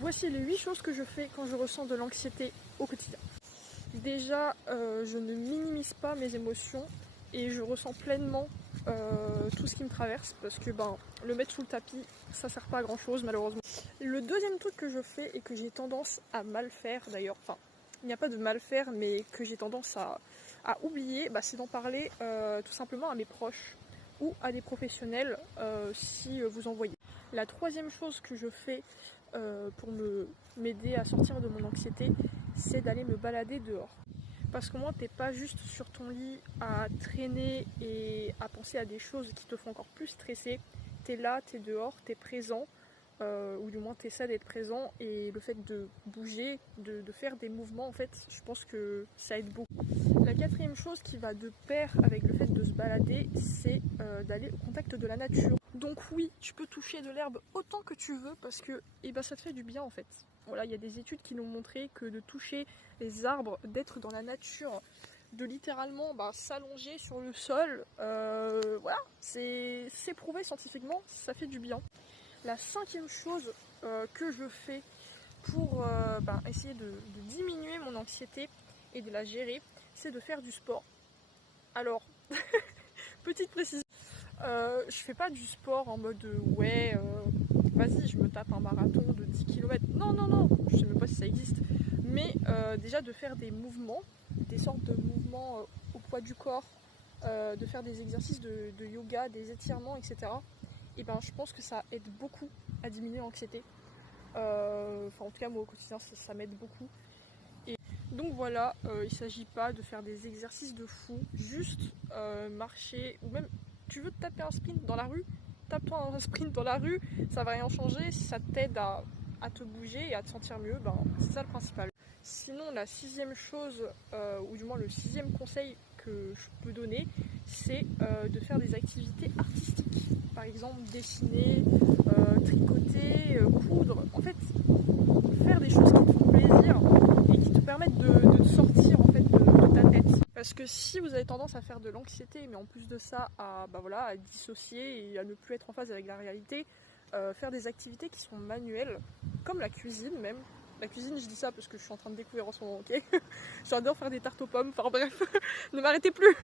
Voici les 8 choses que je fais quand je ressens de l'anxiété au quotidien. Déjà, je ne minimise pas mes émotions et je ressens pleinement tout ce qui me traverse parce que le mettre sous le tapis, ça sert pas à grand chose malheureusement. Le deuxième truc que je fais et que j'ai tendance à mal faire d'ailleurs, enfin il n'y a pas de mal faire mais que j'ai tendance à oublier, c'est d'en parler tout simplement à mes proches ou à des professionnels si vous en voyez. La troisième chose que je fais pour m'aider à sortir de mon anxiété, c'est d'aller me balader dehors. Parce qu'au moins t'es pas juste sur ton lit à traîner et à penser à des choses qui te font encore plus stresser. T'es là, t'es dehors, t'es présent, ou du moins t'essaies d'être présent, et le fait de bouger, de faire des mouvements, en fait, je pense que ça aide beaucoup. La quatrième chose qui va de pair avec le fait de se balader, c'est d'aller au contact de la nature. Donc oui, tu peux toucher de l'herbe autant que tu veux parce que ça te fait du bien en fait. Voilà, il y a des études qui nous ont montré que de toucher les arbres, d'être dans la nature, de littéralement s'allonger sur le sol, voilà, c'est prouvé scientifiquement, ça fait du bien. La cinquième chose que je fais pour essayer de diminuer mon anxiété et de la gérer, c'est de faire du sport. Alors, petite précision, je fais pas du sport en mode vas-y je me tape un marathon de 10 km. Non, non, non, je sais même pas si ça existe. Mais déjà de faire des mouvements, des sortes de mouvements au poids du corps, de faire des exercices de yoga, des étirements, etc. Et je pense que ça aide beaucoup à diminuer l'anxiété. En tout cas moi au quotidien ça m'aide beaucoup. Et donc voilà, il s'agit pas de faire des exercices de fou, juste marcher, ou même tu veux te taper un sprint dans la rue, tape-toi un sprint dans la rue, ça va rien changer. Si ça t'aide à te bouger et à te sentir mieux, c'est ça le principal. Sinon la sixième chose, ou du moins le sixième conseil que je peux donner, c'est de faire des activités artistiques. Par exemple dessiner, tricoter, coudre, en fait faire des choses qui te font plaisir et qui te permettent de sortir en fait de ta tête. Parce que si vous avez tendance à faire de l'anxiété, mais en plus de ça à dissocier et à ne plus être en phase avec la réalité, faire des activités qui sont manuelles, comme la cuisine même. La cuisine, je dis ça parce que je suis en train de découvrir en ce moment, ok. J'adore faire des tartes aux pommes, enfin bref, ne m'arrêtez plus.